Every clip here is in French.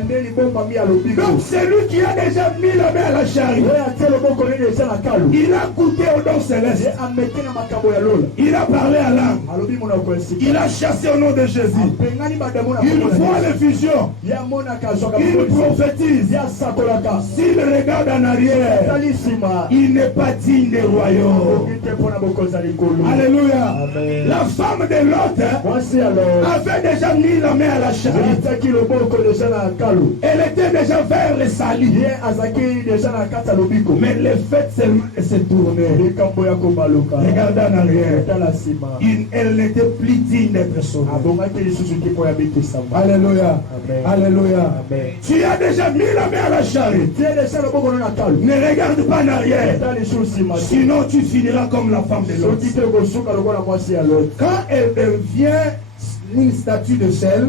Donc celui qui a déjà mis la main à la charrue, il a goûté au don céleste. Il a parlé à l'âme. Il a chassé au nom de Jésus. Il voit les visions. Il prophétise. S'il regarde en arrière, il n'est pas digne des royaumes. Alléluia. Amen. La femme de Lot avait déjà mis la main à la charrue. Elle était déjà vers les salis. Mais le fait seulement de se tourner, regardez en arrière, elle n'était plus digne d'être sauvée. Alléluia. Alléluia. Tu as déjà mis la main à la charrue. Ne regarde pas en arrière. Sinon tu finiras comme la femme de Lot. Quand elle devient une statue de sel,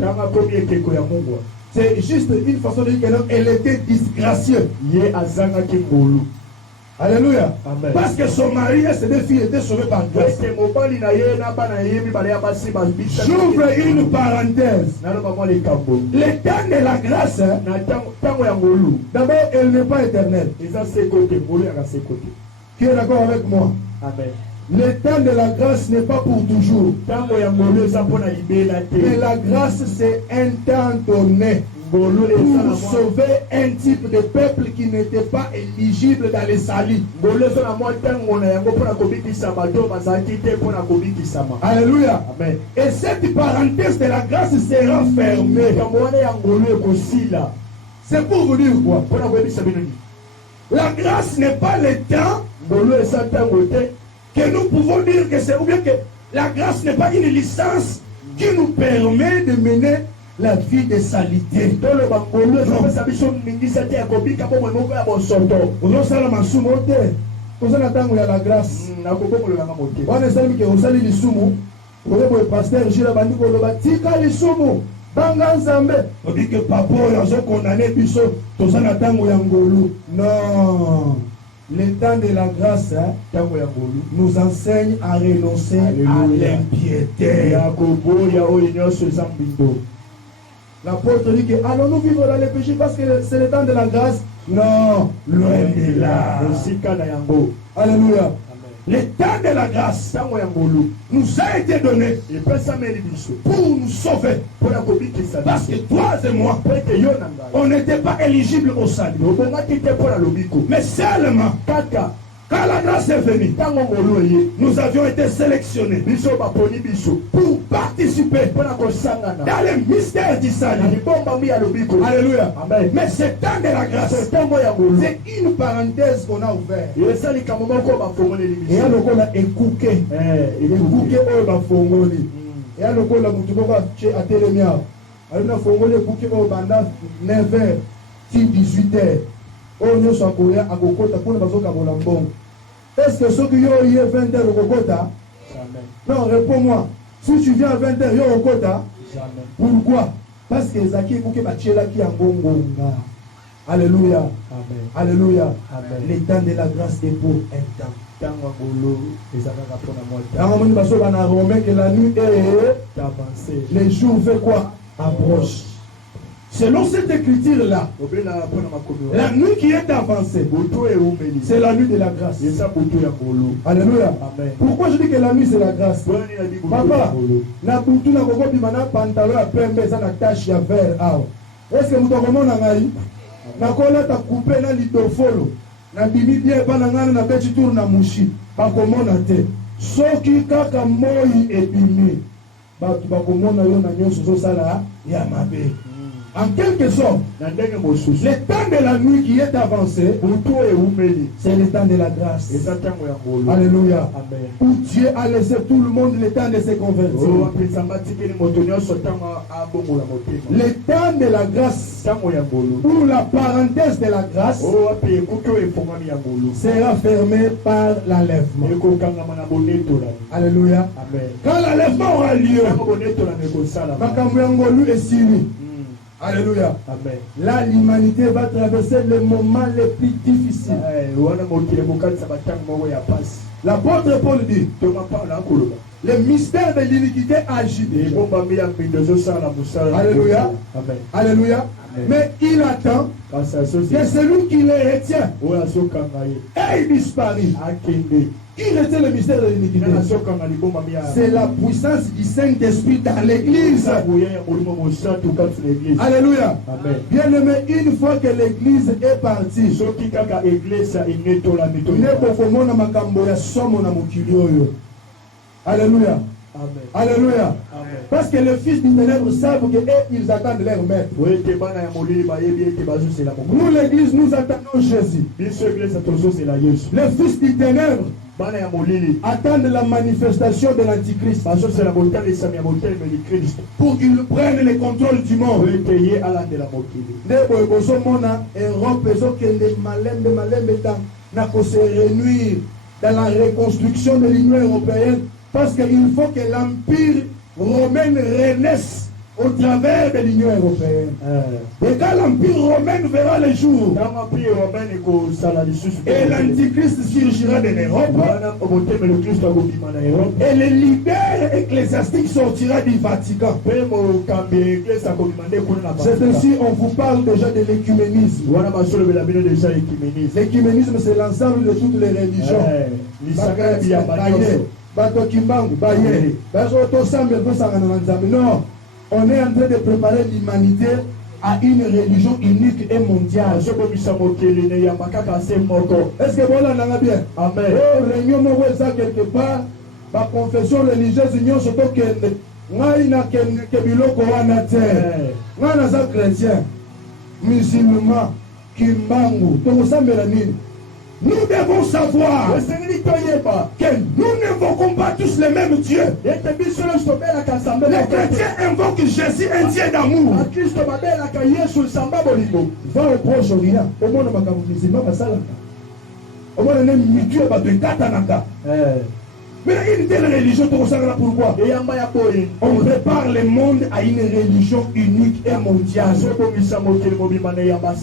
c'est juste une façon de dire qu'elle était disgracieuse. Alléluia. Amen. Parce que son mari et ses deux filles étaient sauvés par grâce. J'ouvre une parenthèse. Le temps de la grâce, d'abord, elle n'est pas éternelle. Qui est d'accord avec moi? Amen. Le temps de la grâce n'est pas pour toujours. Mais la grâce, c'est un temps donné pour sauver un type de peuple qui n'était pas éligible dans les salis. Alléluia. Amen. Et cette parenthèse de la grâce sera fermée. C'est pour vous dire quoi? La grâce n'est pas le temps que nous pouvons dire que c'est, ou bien que la grâce n'est pas une licence qui nous permet de mener la vie de salité. La grâce. On dit que papa a condamné biso tozana tango ya ngolu. Non. Le temps de la grâce nous enseigne à renoncer à l'impiété. L'apôtre dit que allons-nous vivre dans les péchés parce que c'est le temps de la grâce? Non, loin de là. Alléluia. Le temps de la grâce nous a été donné pour nous sauver. Parce que toi et moi, on n'était pas éligible au salut. Mais seulement quand la grâce est venue, nous avions été sélectionnés pour participer dans le mystère du salut. Alléluia. Mais ce temps de la grâce, c'est une parenthèse qu'on a ouverte. Et il y a le qu'on a écouté. Écouté au bafongoli. Et il y a le qu'on a boutué à Télémia. Alors on a fongoli écouté au banda 9h, 18h. On est sur Korea à Kokota pour ne pas se faire. Est-ce que ceux qui ont eu 20h au Kokota? Non, réponds-moi. Si tu viens à 20h, au Kokota? Pourquoi? Parce que Zaki écouté Bachela qui a Gongonga. Alléluia. Amen. Alléluia. Amen. Le temps de la grâce est pour un temps. Que la nuit est avancée. Les jours fait quoi? Approche. Selon cette écriture-là, la nuit qui est avancée, c'est la nuit de la grâce. Alléluia. Amen. Pourquoi je dis que la nuit c'est la grâce? Papa, na butu na koko bimana pantalon à pembe ça na tache ya vert. Est-ce que vous avez ngai? Na kola ta couper na lidofolo. Na bibi bien pa na ngana na beti tour na mushi. Pas komona te. Soki kaka moi ebimi. Ba tu ba komona yo na nyoso so sala ya mabe. En quelque sorte, le temps de la nuit qui est avancé, c'est le temps de la grâce. Alléluia. Amen. Où Dieu a laissé tout le monde le temps de se convertir. Le temps de la grâce, ou la parenthèse de la grâce, sera fermé par l'enlèvement. Alléluia. Amen. Quand l'enlèvement aura lieu, est signé. Alléluia. Amen. Là, l'humanité va traverser le moment le plus difficile. L'apôtre Paul dit, le mystère de l'iniquité agit. Alléluia. Amen. Alléluia. Mais il attend que celui qui les retient ait disparu. Qui retient le mystère de l'iniquité? C'est la puissance du Saint-Esprit dans l'église. Alléluia. Bien aimé, une fois que l'église est partie, alléluia. Alléluia. Parce que les fils du ténèbre savent qu'ils attendent leur maître. Nous, l'église, nous attendons Jésus. Les fils du ténèbre attendent la manifestation de l'Antichrist pour qu'il prenne le contrôle du monde. Se réunir dans la reconstruction de l'Union européenne, parce qu'il faut que l'Empire romain renaisse au travers de l'Union européenne. Et quand l'Empire romain verra le jour, et l'Antichrist surgira de l'Europe, et le leader ecclésiastique sortira du Vatican. C'est ainsi on vous parle déjà de l'écuménisme. L'écuménisme, c'est l'ensemble de toutes les religions. Non, on est en train de préparer l'humanité à une religion unique et mondiale. Est-ce que voilà n'a bien? Amen. Réunion quelque part, ma confession religieuse union surtout que n'a que biloko wana te. N'a za chrétien, musulman, kimbangu, to sambela nini? Nous devons savoir que nous n'invoquons pas tous les mêmes dieux. Les chrétiens invoquent Jésus, un Dieu d'amour. Va au Proche-Orient. Au monde musulman, au monde mais une telle religion, pourquoi? On prépare le monde à une religion unique et mondiale.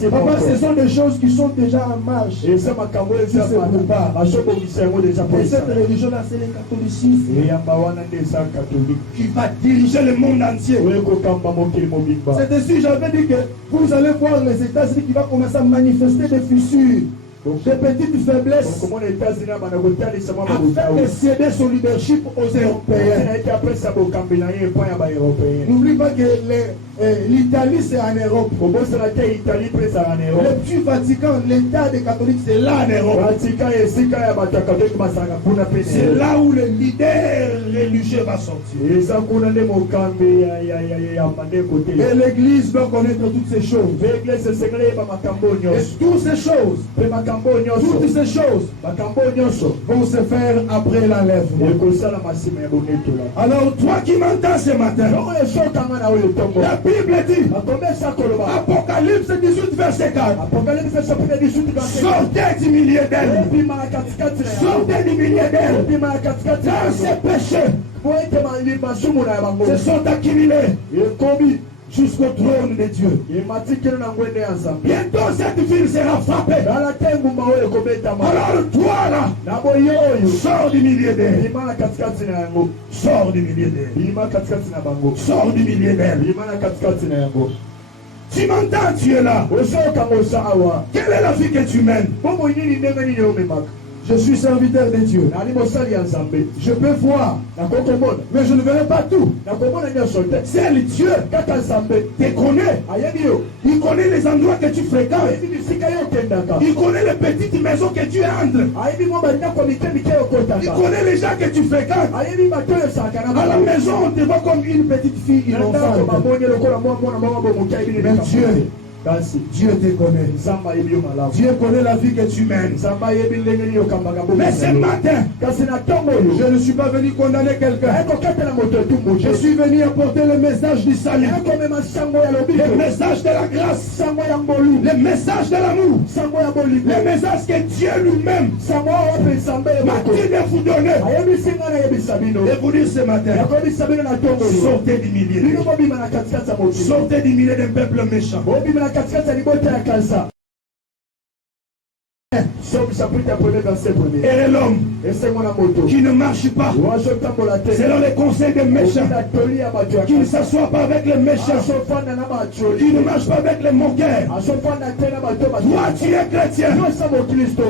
Papa, ce sont des choses qui sont déjà en marche. Et cette religion-là, c'est le catholicisme qui va diriger le monde entier. C'est ainsi, j'avais dit que vous allez voir les États-Unis qui vont commencer à manifester des fissures, des petites faiblesses, afin de céder son leadership aux Européens. N'oublie pas que l'Italie c'est en Europe. Le petit Vatican, l'État des catholiques, c'est là en Europe. C'est là où le leader religieux va sortir. Et l'Église doit connaître toutes ces choses. Et toutes ces choses vont se faire après l'enlèvement. Alors toi qui m'entends ce matin, la Bible dit, Apocalypse 18 verset 4, sortez du milieu d'elle, sortez du milieu d'elle, dans ces péchés se sont accumulés jusqu'au trône de Dieu. Bientôt cette ville sera frappée. Alors toi là, sors du milieu d'elle. Sors du milieu d'elle. Sors du milieu d'elle. Tu m'entends, tu es là. Quelle est la vie que tu mènes? Je suis serviteur de Dieu. Je peux voir, mais je ne verrai pas tout. C'est Dieu te connaît. Il connaît les endroits que tu fréquentes. Il connaît les petites maisons que tu entres. Il connaît les gens que tu fréquentes. À la maison, on te voit comme une petite fille innocente. Mais Dieu te connaît. Dieu connaît la vie que tu mènes. Mais ce matin, je ne suis pas venu condamner quelqu'un. Je suis venu apporter le message du salut, le message de la grâce, le message de l'amour, le message que Dieu lui-même m'a dit de vous donner. Et vous dire ce matin, sortez du milieu, sortez du milieu d'un peuple méchant. Somme chapitre 1er verset 1er. Et l'homme qui ne marche pas selon les conseils des méchants, qui ne s'assoit pas avec les méchants, qui ne marche pas avec les moqueurs. Toi, tu es chrétien,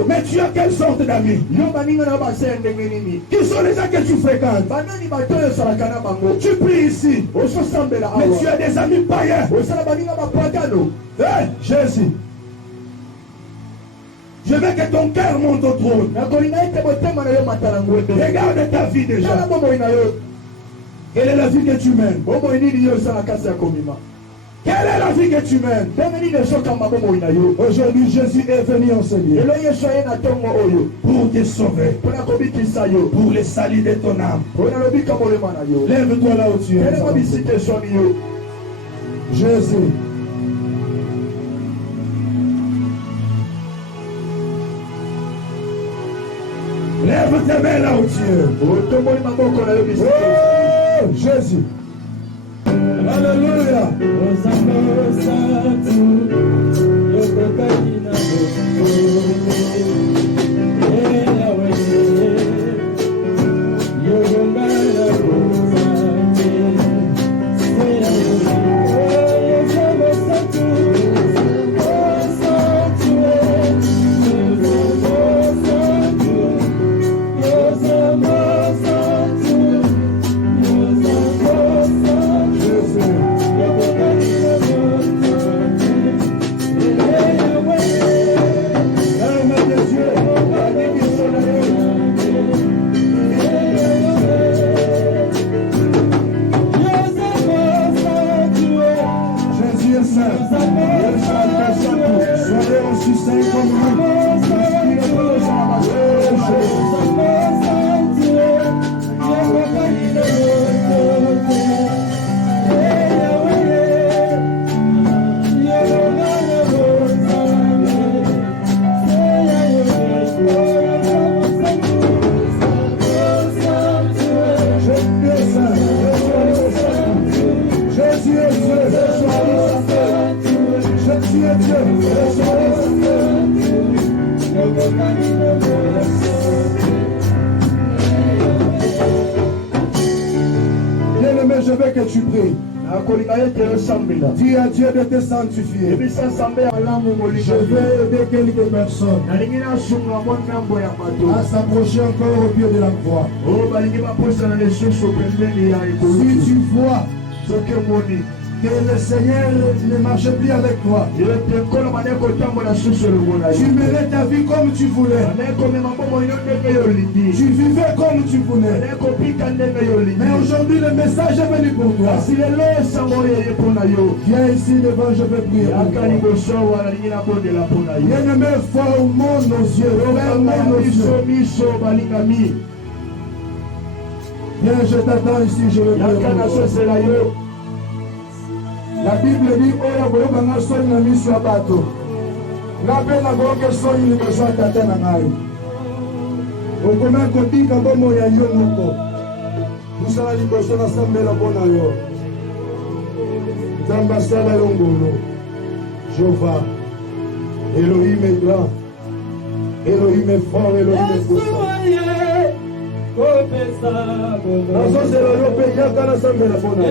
mais tu as quelle sorte d'amis? Qui sont les gens que tu fréquentes? Tu pries ici, mais tu as des amis païens. Hey, Jésus, je veux que ton cœur monte au trône. Regarde ta vie déjà. Quelle est la vie que tu mènes? Quelle est la vie que tu mènes? Aujourd'hui, Jésus est venu enseigner pour te sauver, pour le salut de ton âme. Lève-toi là où tu es. Jésus. Lève tes mains là où tu es. Oh, Jésus. Alléluia. Je veux que tu pries. Dis à Dieu de te sanctifier. Je veux aider quelques personnes à s'approcher encore au pied de la croix. Si tu vois que le Seigneur ne marche plus avec toi, tu menais ta vie comme tu voulais, tu vivais comme tu voulais, mais aujourd'hui le message est venu pour toi. Viens ici devant, je vais prier pour toi. Bien-aimé, fermons nos yeux, fermons nos yeux. Viens, je t'attends ici, je vais prier pour toi. La Bible dit, oh, la voyons soin na miso ya bato. La peine na voyons soin ni besoin tata na ngai. Okoma kotika bomo ya yo moko. Musala liboso na sambela bona yo. Tamba sala longolo. Jéhovah. Elohim est grand. Elohim est fort, Elohim est puissant. Nazo zela yo pe yaka na sambela bona yo.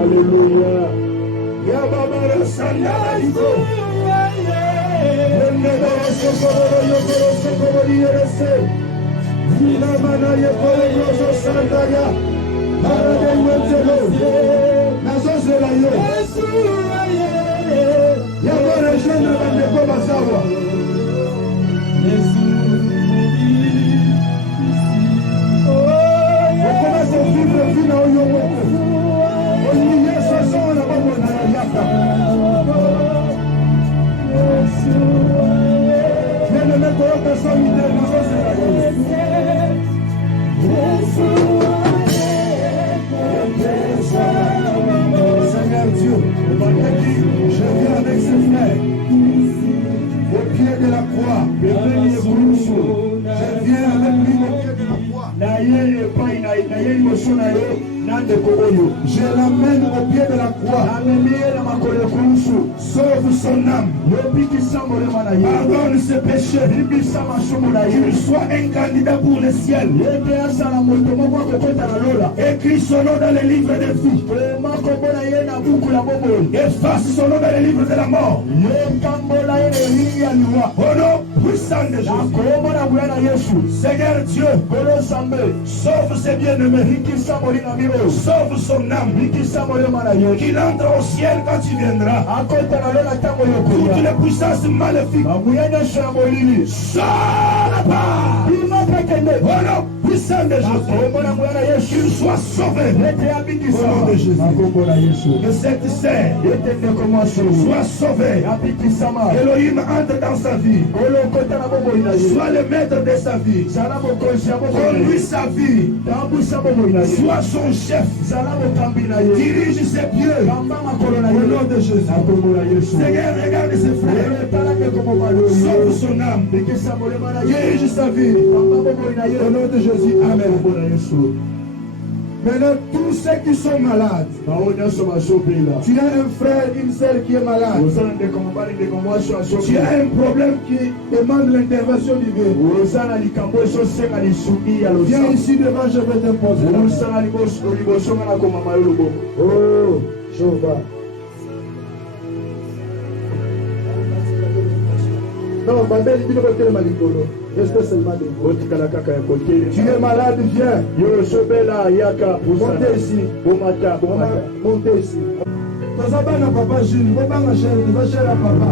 Alléluia. Seigneur Dieu, je viens avec ses frères au pied de la croix. Je Je l'amène au pied de la croix. Sauve son âme. Pardonne ses péchés. Qu'il soit un candidat pour le ciel. Écris son nom dans les livres de vie. Efface son nom dans les livres de la mort. Au nom puissant de Jésus. Seigneur Dieu, sauve ses bien-aimés. Sauve son âme. Qu'il entre au ciel quand tu viendras. Toutes les puissances maléfiques. Sors-la-bas. Au nom puissant de Jésus. Qu'il soit sauvé. Au nom de Jésus. Que cette sœur soit sauvée. Elohim entre dans sa vie. Sois le maître de sa vie. Conduis sa vie. Sois son chef. Dirige ses pieds. Au nom de Jésus. Seigneur, regarde ses frères. Sauve son âme. Dirige sa vie. Au nom de Jésus. Amen. Maintenant, tous ceux qui sont malades, tu as un frère, une sœur qui est malade, tu as un problème qui demande l'intervention divine, viens ici devant, je vais t'imposer. Oh, Jéhovah. Non, Babel, il dit que Malikolo. Restez seulement debout. Tu es malade, viens. Montez ici. Montez ici. Papa Jules, va chez la papa.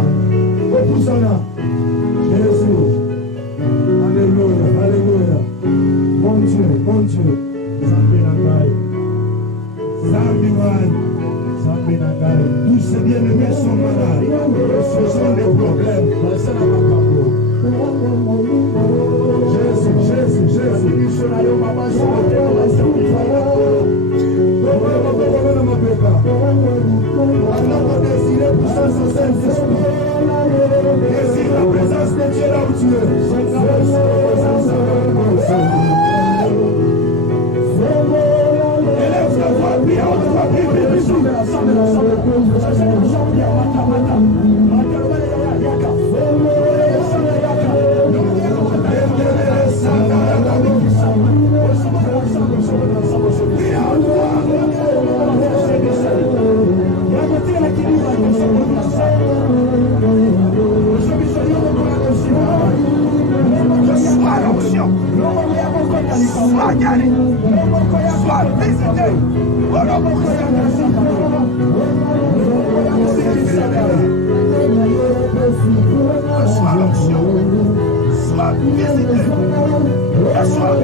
Jésus. Alléluia, alléluia. Mon Dieu, mon Dieu. Tous ces bien-aimés sont malades. Ce sont des problèmes. Jésus, Jésus, Jésus. Désire la présence de Dieu là où tu es. Élève ta voix, prie, on va prier. Sois guéri, sois visité. Sois l'onction, sois visité. Sois